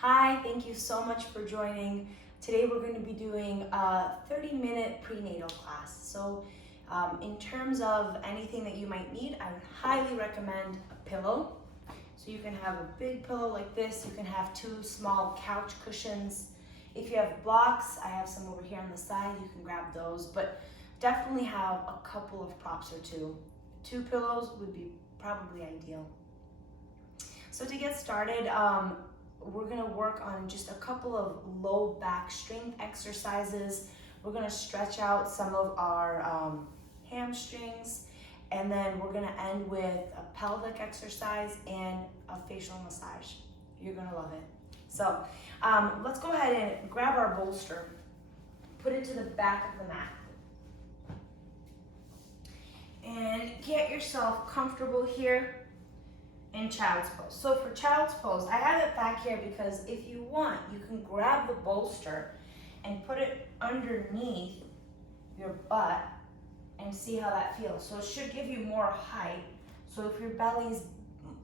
Hi, thank you so much for joining. Today we're going to be doing a 30-minute prenatal class. So in terms of anything that you might need, I would highly recommend a pillow. So you can have a big pillow like this. You can have two small couch cushions. If you have blocks, I have some over here on the side. You can grab those, but definitely have a couple of props or two. Two pillows would be probably ideal. So to get started, we're gonna work on just a couple of low back strength exercises. We're gonna stretch out some of our hamstrings, and then we're gonna end with a pelvic exercise and a facial massage. You're gonna love it. So let's go ahead and grab our bolster, put it to the back of the mat, and get yourself comfortable here in child's pose. So for child's pose, I have it back here because if you want, you can grab the bolster and put it underneath your butt and see how that feels. So it should give you more height. So if your belly's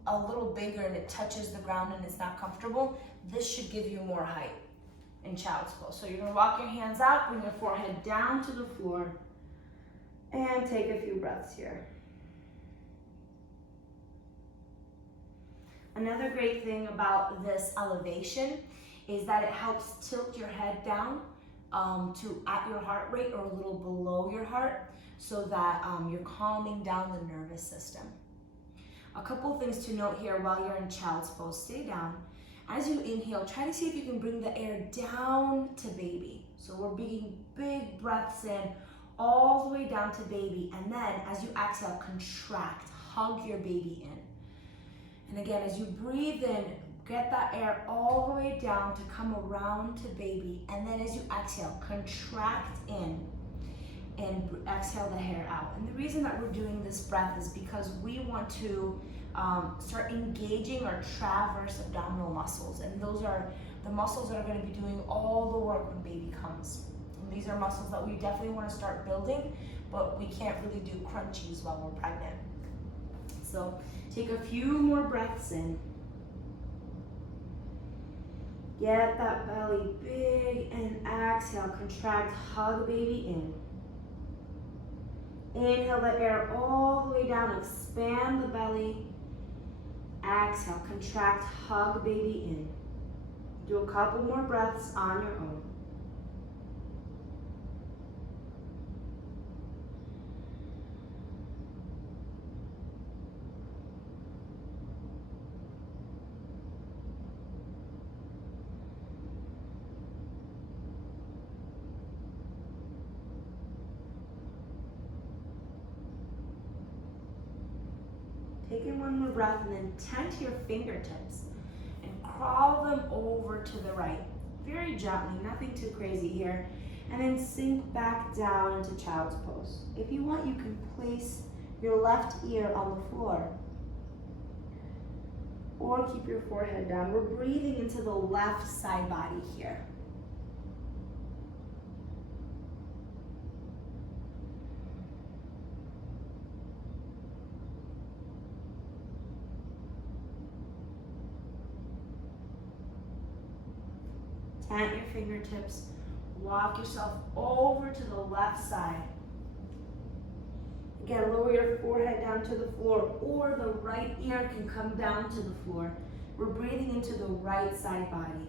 a little bigger and it touches the ground and it's not comfortable, this should give you more height in child's pose. So you're gonna walk your hands out, bring your forehead down to the floor, and take a few breaths here. Another great thing about this elevation is that it helps tilt your head down to at your heart rate or a little below your heart, so that you're calming down the nervous system. A couple things to note here while you're in child's pose. Stay down. As you inhale, try to see if you can bring the air down to baby. So we're bringing big breaths in all the way down to baby, and then as you exhale, contract, hug your baby in. And again, as you breathe in, get that air all the way down to come around to baby. And then as you exhale, contract in and exhale the hair out. And the reason that we're doing this breath is because we want to start engaging our transverse abdominal muscles. And those are the muscles that are going to be doing all the work when baby comes. And these are muscles that we definitely want to start building, but we can't really do crunchies while we're pregnant. So take a few more breaths in. Get that belly big and exhale, contract, hug baby in. Inhale the air all the way down, expand the belly. Exhale, contract, hug baby in. Do a couple more breaths on your own. Take in one more breath and then tent your fingertips and crawl them over to the right. Very gently, nothing too crazy here. And then sink back down into child's pose. If you want, you can place your left ear on the floor or keep your forehead down. We're breathing into the left side body here. Tent your fingertips, walk yourself over to the left side. Again, lower your forehead down to the floor, or the right ear can come down to the floor. We're breathing into the right side body.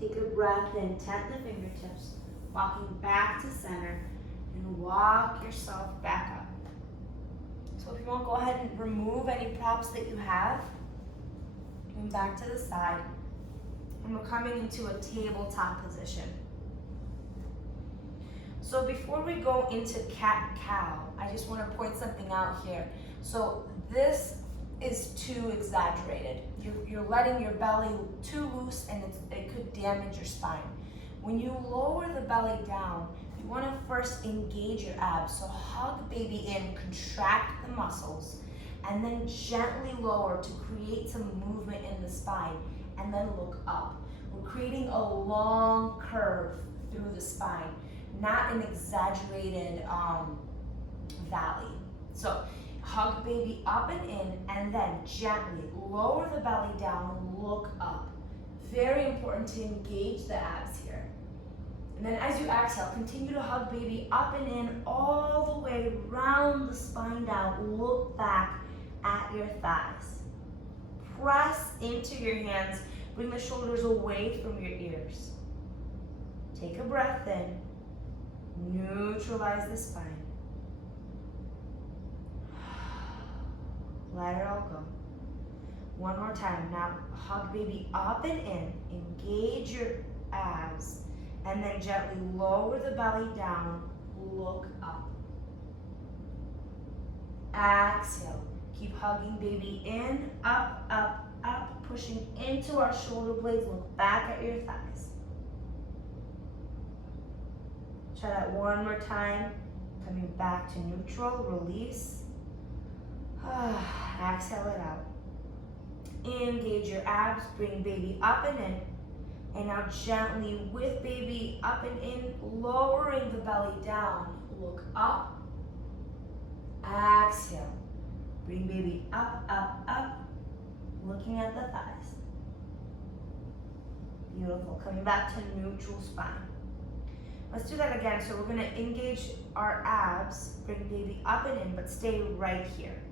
Take a breath in, tent the fingertips, walking back to center, and walk yourself back up. So if you want, go ahead and remove any props that you have. Come back to the side. And we're coming into a tabletop position. So before we go into cat-cow, I just want to point something out here. So this is too exaggerated. You're letting your belly too loose, and it could damage your spine. When you lower the belly down, you want to first engage your abs. So hug baby in, contract the muscles, and then gently lower to create some movement in the spine, and then look up. We're creating a long curve through the spine, not an exaggerated valley. So hug baby up and in, and then gently lower the belly down, look up. Very important to engage the abs here. And then as you exhale, continue to hug baby up and in, all the way round the spine down. Look back at your thighs. Press into your hands. Bring the shoulders away from your ears. Take a breath in. Neutralize the spine. Let it all go. One more time. Now hug baby up and in. Engage your abs. And then gently lower the belly down. Look up. Exhale. Keep hugging baby in, up, up, up. Pushing into our shoulder blades. Look back at your thighs. Try that one more time. Coming back to neutral. Release. Exhale it out. Engage your abs. Bring baby up and in. And now gently with baby up and in, lowering the belly down. Look up. Exhale. Bring baby up, up, up. Looking at the thighs. Beautiful. Coming back to neutral spine. Let's do that again. So we're going to engage our abs, bring baby up and in, but stay right here.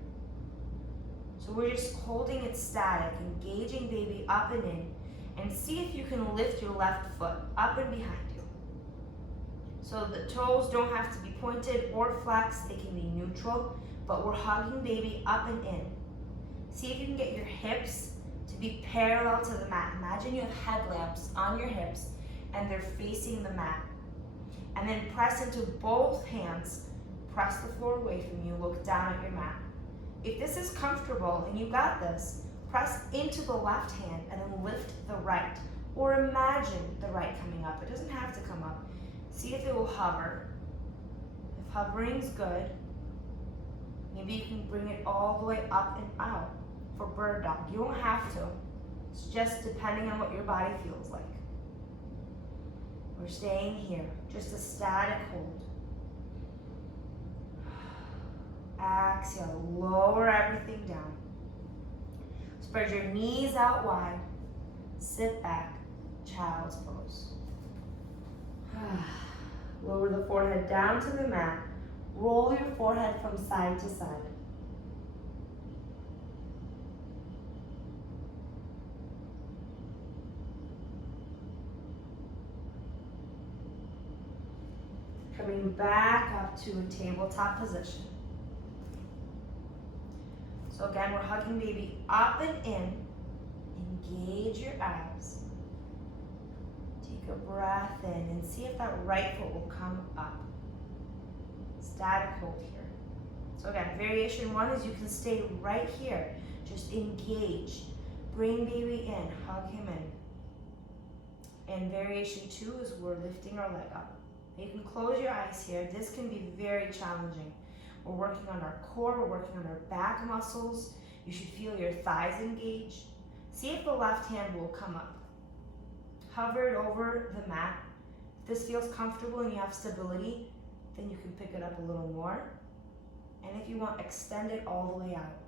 So we're just holding it static, engaging baby up and in, and see if you can lift your left foot up and behind you. So the toes don't have to be pointed or flexed, they can be neutral, but we're hugging baby up and in. See if you can get your hips to be parallel to the mat. Imagine you have headlamps on your hips and they're facing the mat. And then press into both hands, press the floor away from you, look down at your mat. If this is comfortable and you got this, press into the left hand and then lift the right. Or imagine the right coming up. It doesn't have to come up. See if it will hover. If hovering's good, maybe you can bring it all the way up and out for bird dog. You don't have to. It's just depending on what your body feels like. We're staying here, just a static hold. Exhale, lower everything down. Spread your knees out wide. Sit back, child's pose. Lower the forehead down to the mat. Roll your forehead from side to side. Coming back up to a tabletop position. So again, we're hugging baby up and in. Engage your abs. Take a breath in and see if that right foot will come up. Static hold here. So again, variation one is you can stay right here. Just engage. Bring baby in, hug him in. And variation two is we're lifting our leg up. You can close your eyes here. This can be very challenging. We're working on our core, we're working on our back muscles. You should feel your thighs engaged. See if the left hand will come up. Hover it over the mat. If this feels comfortable and you have stability, then you can pick it up a little more. And if you want, extend it all the way out.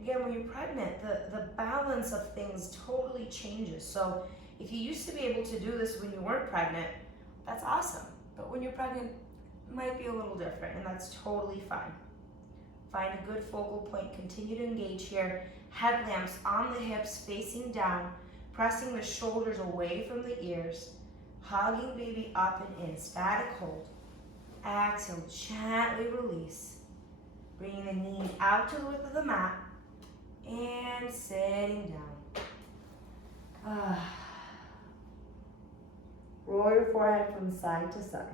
Again, when you're pregnant, the balance of things totally changes. So if you used to be able to do this when you weren't pregnant, that's awesome. But when you're pregnant, it might be a little different, and that's totally fine. Find a good focal point. Continue to engage here. Headlamps on the hips, facing down, pressing the shoulders away from the ears, hugging baby up and in, static hold. Exhale, gently release. Bringing the knees out to the width of the mat, and sitting down. Roll your forehead from side to side.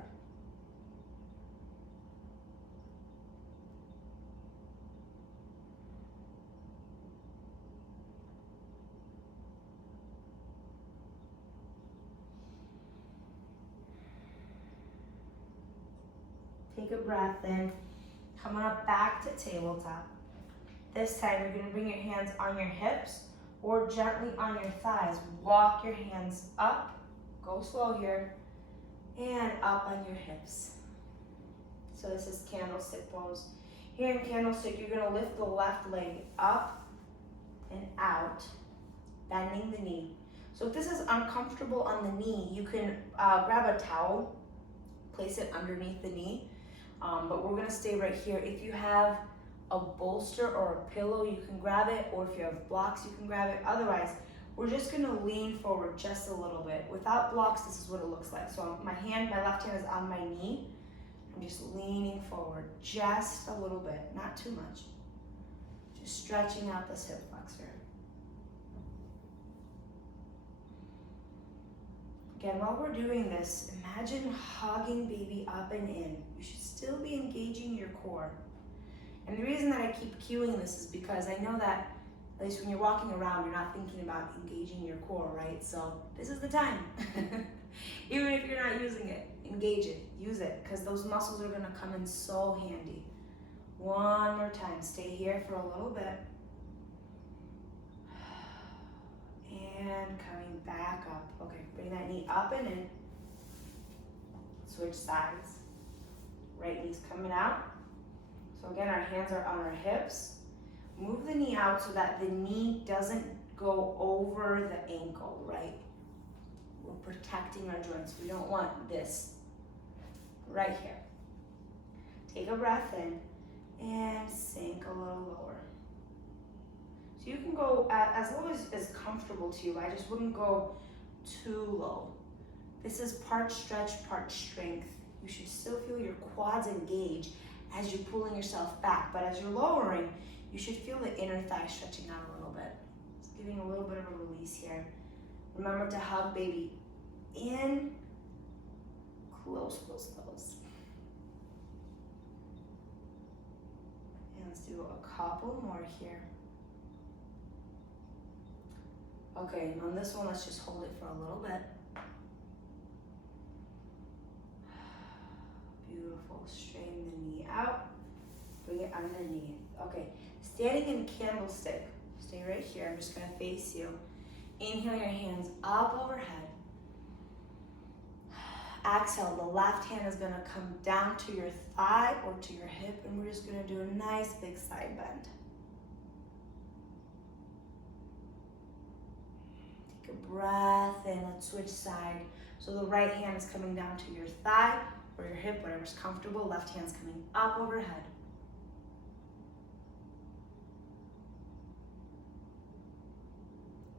Take a breath in. Coming up back to tabletop. This time you're gonna bring your hands on your hips or gently on your thighs. Walk your hands up, go slow here, and up on your hips. So this is candlestick pose. Here in candlestick, you're gonna lift the left leg up and out, bending the knee. So if this is uncomfortable on the knee, you can grab a towel, place it underneath the knee, but we're gonna stay right here. If you have a bolster or a pillow, you can grab it, or if you have blocks, you can grab it. Otherwise, we're just gonna lean forward just a little bit. Without blocks, this is what it looks like. So my left hand is on my knee. I'm just leaning forward just a little bit, not too much. Just stretching out this hip flexor. Again, while we're doing this, imagine hugging baby up and in. You should still be engaging your core. And the reason that I keep cueing this is because I know that, at least when you're walking around, you're not thinking about engaging your core, right? So this is the time. Even if you're not using it, engage it, use it, because those muscles are gonna come in so handy. One more time, stay here for a little bit. And coming back up. Okay, bring that knee up and in. Switch sides. Right knee's coming out. So again, our hands are on our hips. Move the knee out so that the knee doesn't go over the ankle, right? We're protecting our joints. We don't want this right here. Take a breath in and sink a little lower. So you can go as low as is comfortable to you. I just wouldn't go too low. This is part stretch, part strength. You should still feel your quads engage as you're pulling yourself back, but as you're lowering, you should feel the inner thigh stretching out a little bit. Just giving a little bit of a release here. Remember to hug baby in, close, close, close. And let's do a couple more here. Okay, and on this one, let's just hold it for a little bit. Beautiful, straighten the knee out, bring it underneath. Okay, standing in candlestick, stay right here, I'm just gonna face you. Inhale your hands up overhead. Exhale, the left hand is gonna come down to your thigh or to your hip, and we're just gonna do a nice big side bend. Take a breath in, let's switch side. So the right hand is coming down to your thigh or your hip, whatever's comfortable. Left hand's coming up overhead.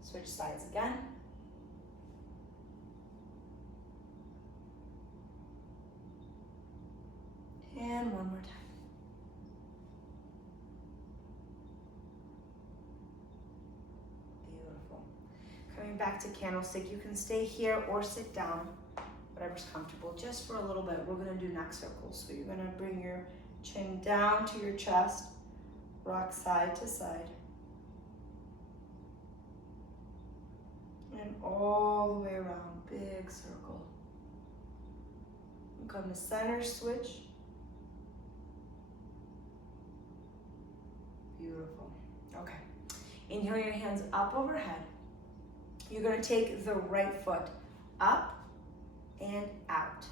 Switch sides again. And one more time. Beautiful. Coming back to candlestick, you can stay here or sit down, whatever's comfortable, just for a little bit. We're gonna do neck circles. So you're gonna bring your chin down to your chest, rock side to side. And all the way around, big circle. And come to center, switch. Beautiful. Okay. Inhale your hands up overhead. You're gonna take the right foot up and out.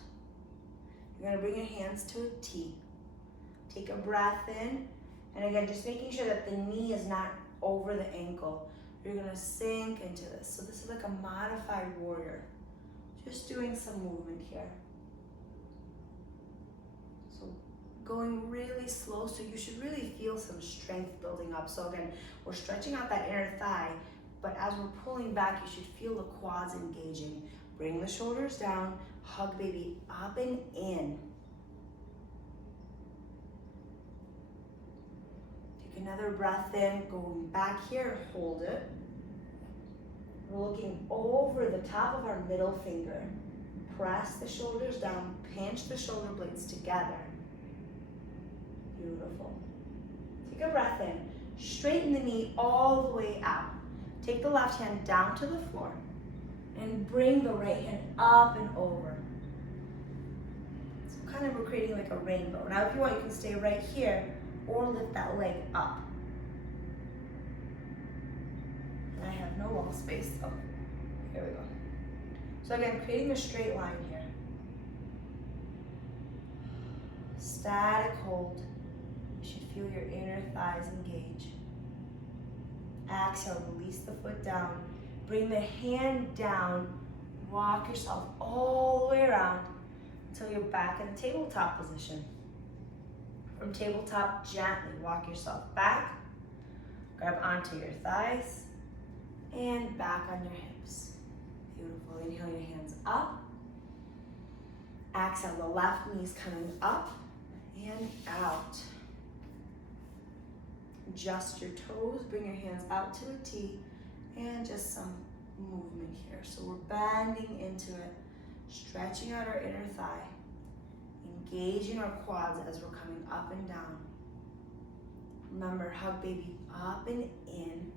You're gonna bring your hands to a T. Take a breath in, and again, just making sure that the knee is not over the ankle. You're gonna sink into this. So this is like a modified warrior. Just doing some movement here. So going really slow, so you should really feel some strength building up. So again, we're stretching out that inner thigh, but as we're pulling back, you should feel the quads engaging. Bring the shoulders down, hug baby up and in. Take another breath in, going back here, hold it. We're looking over the top of our middle finger. Press the shoulders down, pinch the shoulder blades together. Beautiful. Take a breath in, straighten the knee all the way out. Take the left hand down to the floor and bring the right hand up and over. So kind of we're creating like a rainbow. Now if you want, you can stay right here or lift that leg up. no wall space. Oh, here we go. So again, creating a straight line here. Static hold. You should feel your inner thighs engage. Exhale, release the foot down. Bring the hand down. Walk yourself all the way around until you're back in the tabletop position. From tabletop, gently walk yourself back. Grab onto your thighs and back on your hips. Beautiful. Inhale your hands up. Exhale, the left knee is coming up and out. Adjust your toes, bring your hands out to a T, and just some movement here. So we're bending into it, stretching out our inner thigh, engaging our quads as we're coming up and down. Remember, hug baby up and in.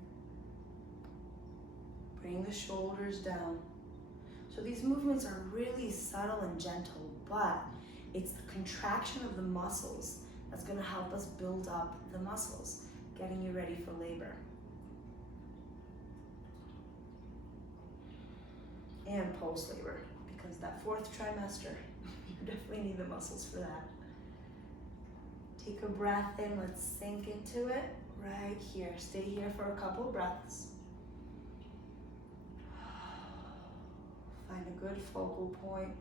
Bring the shoulders down. So these movements are really subtle and gentle, but it's the contraction of the muscles that's going to help us build up the muscles, getting you ready for labor. And post-labor, because that 4th trimester, you definitely need the muscles for that. Take a breath in, let's sink into it right here. Stay here for a couple breaths. Find a good focal point.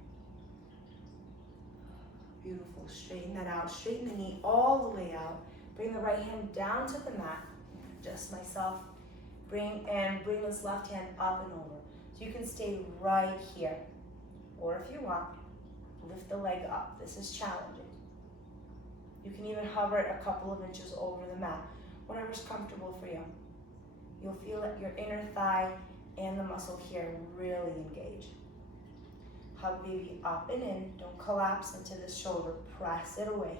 Beautiful, straighten that out. Straighten the knee all the way out. Bring the right hand down to the mat. Adjust myself. Bring this left hand up and over. So you can stay right here. Or if you want, lift the leg up. This is challenging. You can even hover it a couple of inches over the mat. Whatever's comfortable for you. You'll feel that your inner thigh and the muscle here really engage. Hug baby up and in. Don't collapse into this shoulder. Press it away.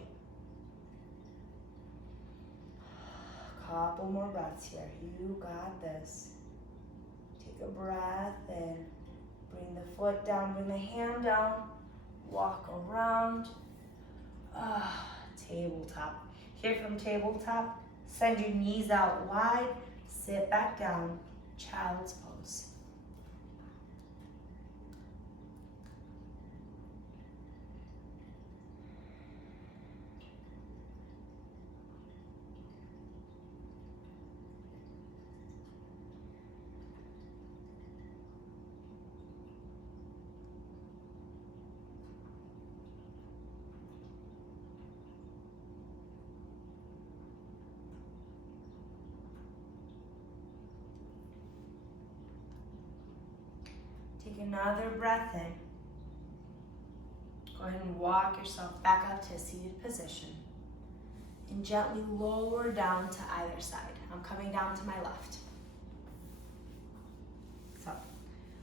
Couple more breaths here. You got this. Take a breath in. Bring the foot down. Bring the hand down. Walk around. Tabletop. Here from tabletop, send your knees out wide. Sit back down. Child's pose. Take another breath in. Go ahead and walk yourself back up to a seated position. And gently lower down to either side. I'm coming down to my left. So,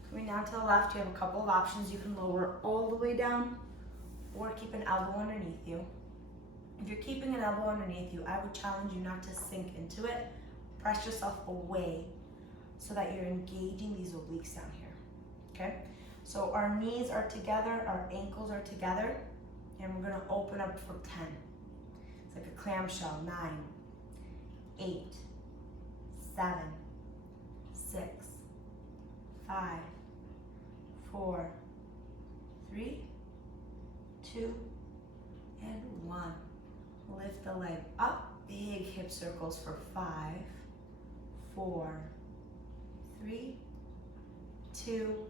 coming down to the left, you have a couple of options. You can lower all the way down or keep an elbow underneath you. If you're keeping an elbow underneath you, I would challenge you not to sink into it. Press yourself away so that you're engaging these obliques down here. Okay, so our knees are together, our ankles are together, and we're gonna open up for 10. It's like a clamshell. 9, 8, 7, 6, 5, 4, 3, 2, and 1. Lift the leg up, big hip circles for 5, 4, 3, 2,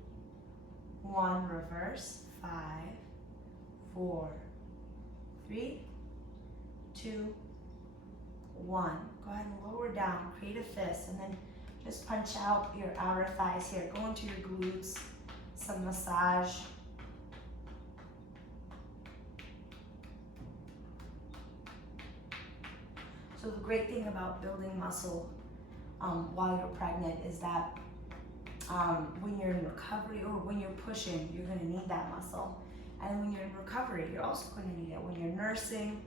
1, reverse, 5, 4, 3, 2, 1. Go ahead and lower down, create a fist, and then just punch out your outer thighs here. Go into your glutes, some massage. So the great thing about building muscle while you're pregnant is that when you're in recovery or when you're pushing, you're going to need that muscle. And when you're in recovery, you're also going to need it. When you're nursing,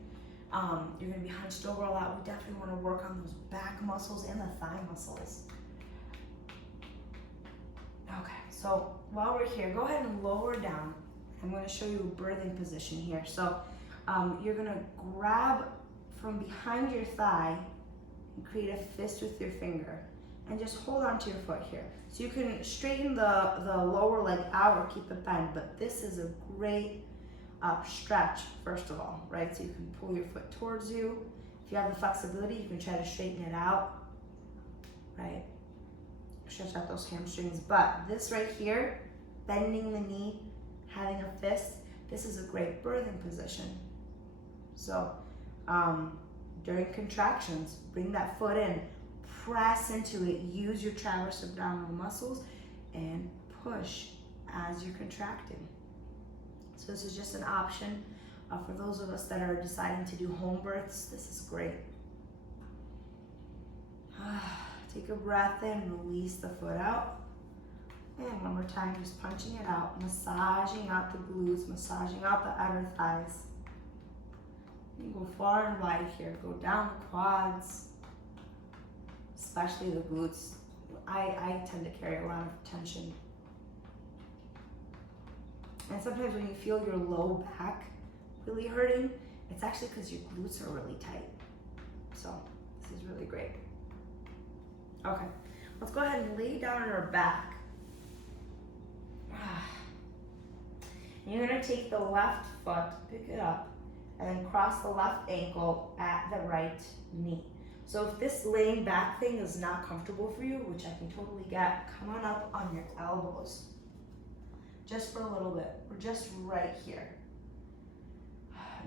you're going to be hunched over a lot. We definitely want to work on those back muscles and the thigh muscles. Okay, so while we're here, go ahead and lower down. I'm going to show you a birthing position here. So you're going to grab from behind your thigh and create a fist with your finger. and just hold on to your foot here. So you can straighten the lower leg out or keep it bent, but this is a great stretch, first of all, right? So you can pull your foot towards you. If you have the flexibility, you can try to straighten it out, right? Stretch out those hamstrings. But this right here, bending the knee, having a fist, this is a great birthing position. So during contractions, bring that foot in, press into it, use your transverse abdominal muscles, and push as you're contracting. So this is just an option for those of us that are deciding to do home births. This is great. Take a breath in, release the foot out. And one more time, just punching it out, massaging out the glutes, massaging out the outer thighs. You can go far and wide here, go down the quads, especially the glutes. I tend to carry a lot of tension. And sometimes when you feel your low back really hurting, it's actually because your glutes are really tight. So this is really great. Okay, let's go ahead and lay down on our back. And you're gonna take the left foot, pick it up, and then cross the left ankle at the right knee. So if this laying back thing is not comfortable for you, which I can totally get, come on up on your elbows. Just for a little bit. We're just right here.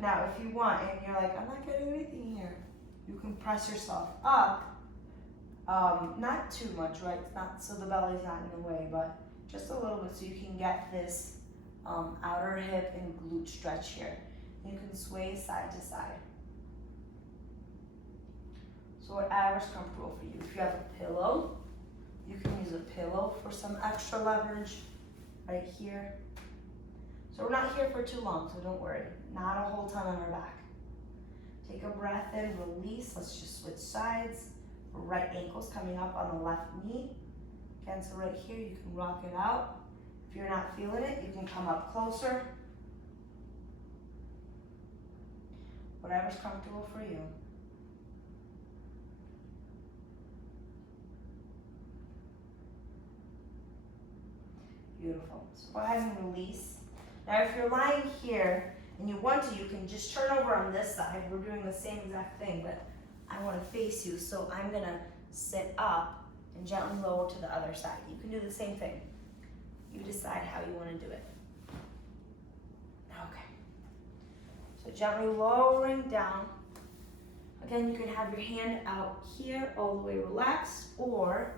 Now, if you want, and you're like, I'm not getting anything here, you can press yourself up. Not too much, right? It's not so the belly's not in the way, but just a little bit so you can get this outer hip and glute stretch here. You can sway side to side. So whatever's comfortable for you. If you have a pillow, you can use a pillow for some extra leverage right here. So we're not here for too long, so don't worry. Not a whole ton on our back. Take a breath in, release. Let's just switch sides. Right ankle's coming up on the left knee. Again, so right here, you can rock it out. If you're not feeling it, you can come up closer. Whatever's comfortable for you. Beautiful. So go ahead and release. Now if you're lying here and you want to, you can just turn over on this side. We're doing the same exact thing, but I want to face you, so I'm gonna sit up and gently lower to the other side. You can do the same thing. You decide how you want to do it. Okay. So gently lowering down. Again, you can have your hand out here, all the way relaxed, or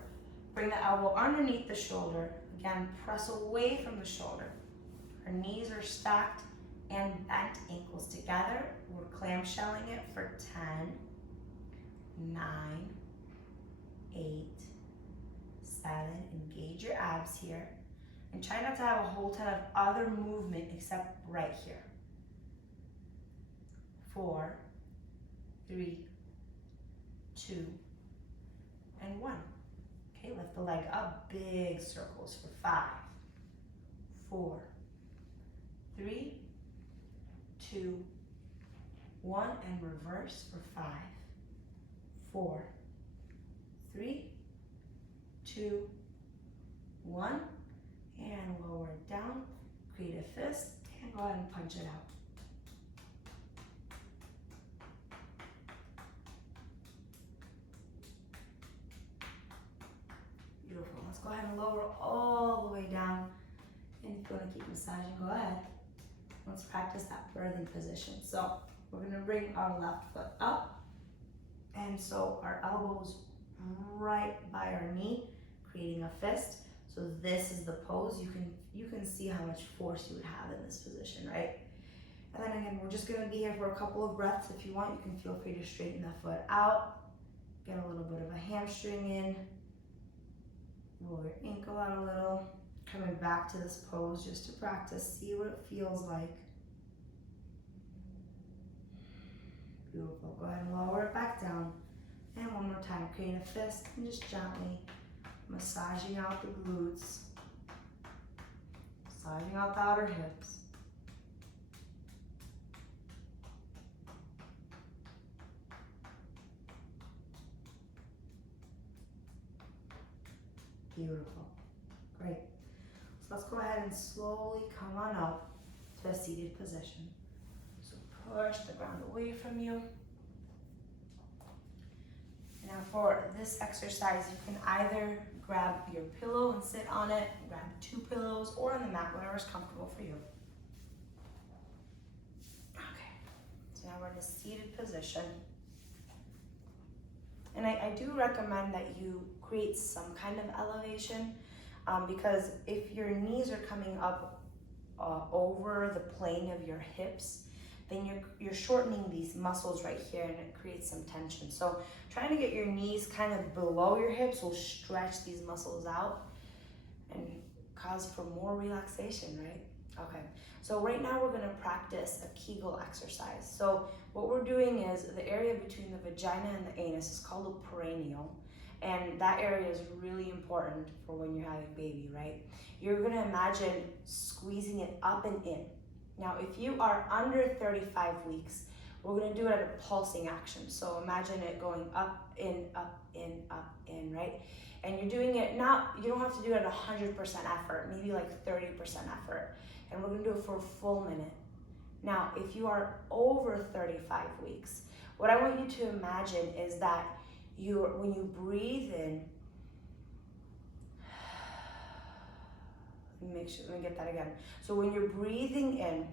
bring the elbow underneath the shoulder. Again, press away from the shoulder. Our knees are stacked and bent, ankles together. We're clamshelling it for 10, 9, 8, 7. Engage your abs here. And try not to have a whole ton of other movement except right here. 4, 3, 2, and 1. Okay, lift the leg up, big circles for 5, 4, 3, 2, 1, and reverse for 5, 4, 3, 2, 1, and lower it down, create a fist, and go ahead and punch it out. Beautiful. Let's go ahead and lower all the way down. And if you want to keep massaging, go ahead. Let's practice that birthing position. So we're going to bring our left foot up. And so our elbows right by our knee, creating a fist. So this is the pose. You can see how much force you would have in this position, right? And then again, we're just going to be here for a couple of breaths. If you want, you can feel free to straighten the foot out. Get a little bit of a hamstring in. Roll your ankle out a little. Coming back to this pose just to practice. See what it feels like. Beautiful. Go ahead and lower it back down. And one more time, create a fist and just gently massaging out the glutes. Massaging out the outer hips. Beautiful. Great. So let's go ahead and slowly come on up to a seated position. So push the ground away from you. Now for this exercise, you can either grab your pillow and sit on it, grab 2 pillows, or on the mat, whatever's comfortable for you. Okay, so now we're in a seated position. And I do recommend that you create some kind of elevation because if your knees are coming up over the plane of your hips, then you're shortening these muscles right here and it creates some tension. So trying to get your knees kind of below your hips will stretch these muscles out and cause for more relaxation, right? Okay, so right now we're gonna practice a Kegel exercise. So what we're doing is the area between the vagina and the anus is called a perineal. And that area is really important for when you're having a baby, right? You're gonna imagine squeezing it up and in. Now, if you are under 35 weeks, we're gonna do it at a pulsing action. So imagine it going up, in, right? And you're doing it you don't have to do it at 100% effort, maybe like 30% effort. And we're gonna do it for a full minute. Now, if you are over 35 weeks, what I want you to imagine is that when you breathe in, let me get that again. So when you're breathing in,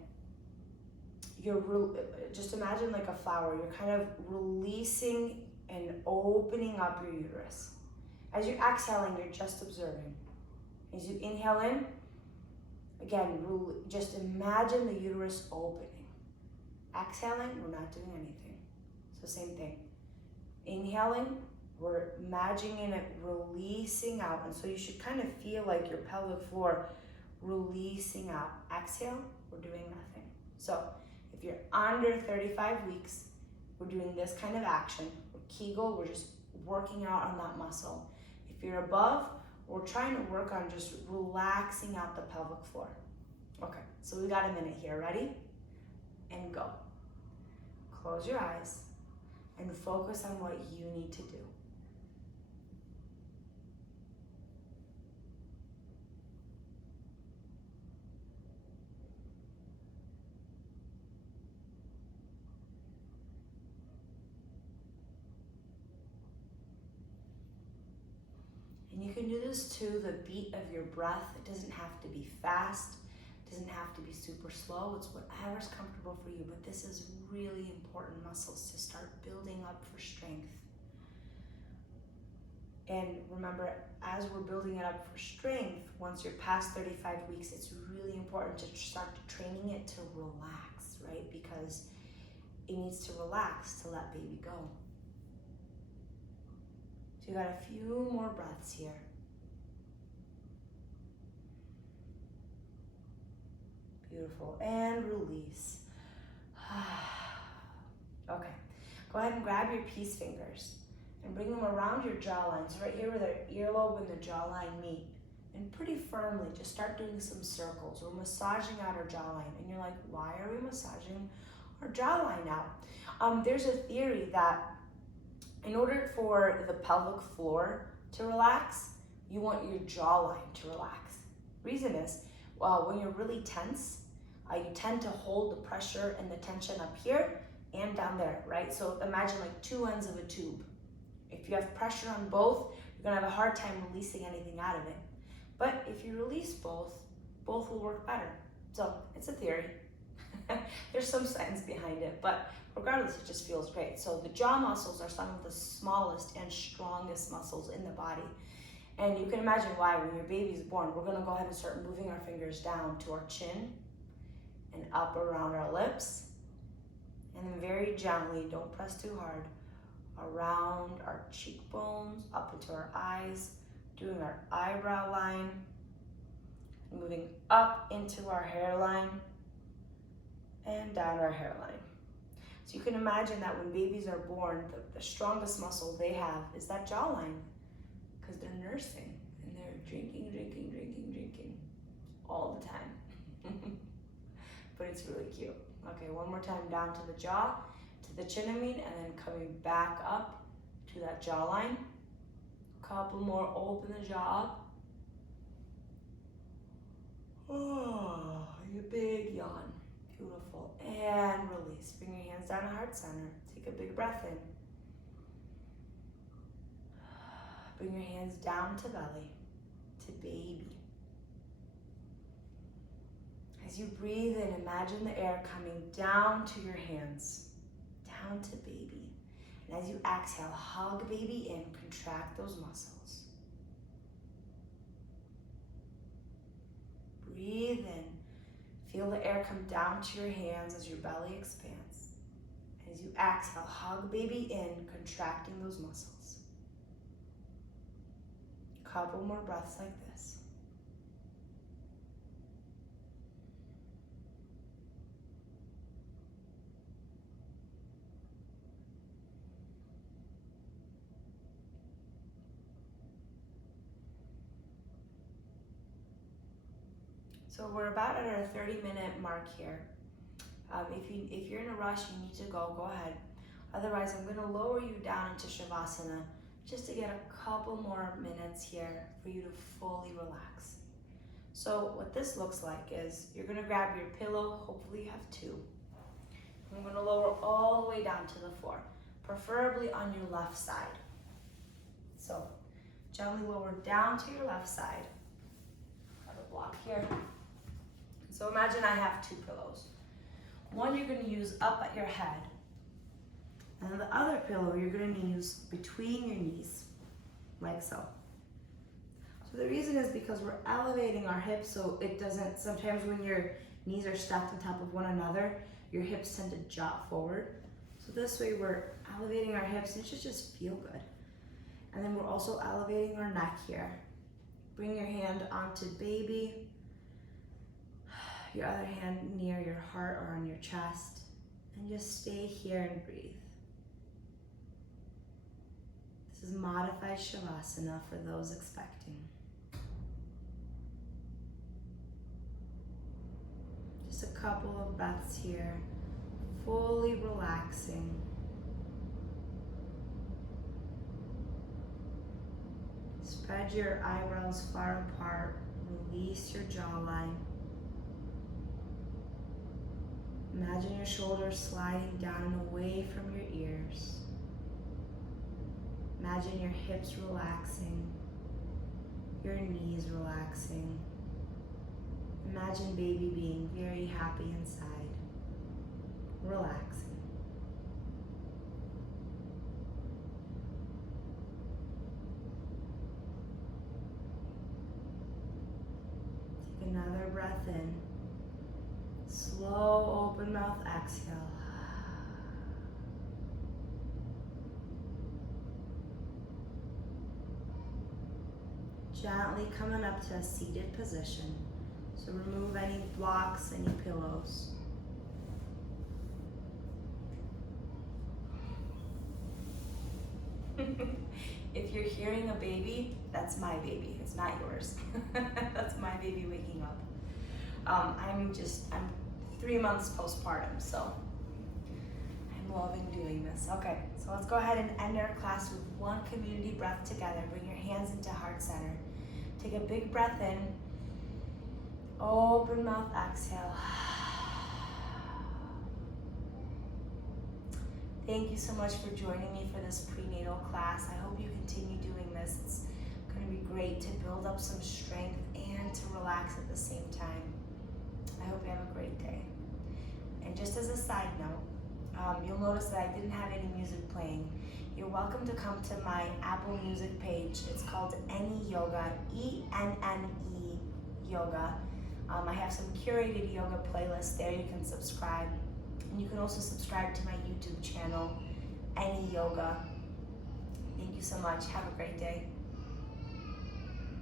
just imagine like a flower. You're kind of releasing and opening up your uterus. As you're exhaling, you're just observing. As you inhale in, again, just imagine the uterus opening. Exhaling, we're not doing anything. So same thing. Inhaling, we're imagining it releasing out. And so you should kind of feel like your pelvic floor releasing out. Exhale, we're doing nothing. So if you're under 35 weeks, we're doing this kind of action. With Kegel, we're just working out on that muscle. If you're above, we're trying to work on just relaxing out the pelvic floor. Okay, so we got a minute here. Ready? And go. Close your eyes and focus on what you need to do. And you can do this to the beat of your breath. It doesn't have to be fast. It doesn't have to be super slow. It's whatever's comfortable for you. But this is really important muscles to start building up for strength. And remember, as we're building it up for strength, once you're past 35 weeks, it's really important to start training it to relax, right? Because it needs to relax to let baby go. So you got a few more breaths here. Beautiful, and release. Okay, go ahead and grab your peace fingers and bring them around your jawline. So right here where the earlobe and the jawline meet. And pretty firmly, just start doing some circles. We're massaging out our jawline. And you're like, why are we massaging our jawline out? There's a theory that in order for the pelvic floor to relax, you want your jawline to relax. Reason is, when you're really tense, you tend to hold the pressure and the tension up here and down there, right? So imagine like 2 ends of a tube. If you have pressure on both, you're gonna have a hard time releasing anything out of it. But if you release both will work better. So it's a theory. There's some science behind it, but regardless, it just feels great. So the jaw muscles are some of the smallest and strongest muscles in the body. And you can imagine why when your baby's born, we're gonna go ahead and start moving our fingers down to our chin and up around our lips. And then very gently, don't press too hard, around our cheekbones, up into our eyes, doing our eyebrow line, moving up into our hairline and down our hairline. So you can imagine that when babies are born, the strongest muscle they have is that jawline because they're nursing and they're drinking all the time. But it's really cute. Okay, one more time down to the jaw, to the chin, and then coming back up to that jawline. Couple more, open the jaw up Oh, a big yawn. Beautiful. And release. Bring your hands down to heart center. Take a big breath in. Bring your hands down to belly, to baby. As you breathe in, imagine the air coming down to your hands, down to baby. And as you exhale, hug baby in, contract those muscles. Breathe in. Feel the air come down to your hands as your belly expands. As you exhale, hug baby in, contracting those muscles. Couple more breaths like this. So we're about at our 30-minute mark here. If you're in a rush, you need to go ahead. Otherwise, I'm going to lower you down into Shavasana just to get a couple more minutes here for you to fully relax. So what this looks like is you're going to grab your pillow, hopefully you have two. I'm going to lower all the way down to the floor, preferably on your left side. So gently lower down to your left side. Have a block here. So imagine I have two pillows. One you're going to use up at your head, and then the other pillow you're going to use between your knees, like so. So the reason is because we're elevating our hips so it doesn't, sometimes when your knees are stacked on top of one another, your hips tend to jut forward. So this way we're elevating our hips and it should just feel good. And then we're also elevating our neck here. Bring your hand onto baby. Your other hand near your heart or on your chest, and just stay here and breathe. This is modified Shavasana for those expecting. Just a couple of breaths here, fully relaxing. Spread your eyebrows far apart, release your jawline. Imagine your shoulders sliding down and away from your ears. Imagine your hips relaxing, your knees relaxing. Imagine baby being very happy inside, relaxing. Take another breath in. Slow open mouth exhale. Gently coming up to a seated position. So remove any blocks, any pillows. If you're hearing a baby, that's my baby. It's not yours. That's my baby waking up. I'm 3 months postpartum, so I'm loving doing this. Okay, so let's go ahead and end our class with one community breath together. Bring your hands into heart center. Take a big breath in. Open mouth exhale. Thank you so much for joining me for this prenatal class. I hope you continue doing this. It's going to be great to build up some strength and to relax at the same time. I hope you have a great day. And just as a side note, you'll notice that I didn't have any music playing. You're welcome to come to my Apple Music page. It's called NE Yoga, E-N-N-E Yoga. I have some curated yoga playlists there. You can subscribe. And you can also subscribe to my YouTube channel, NE Yoga. Thank you so much. Have a great day.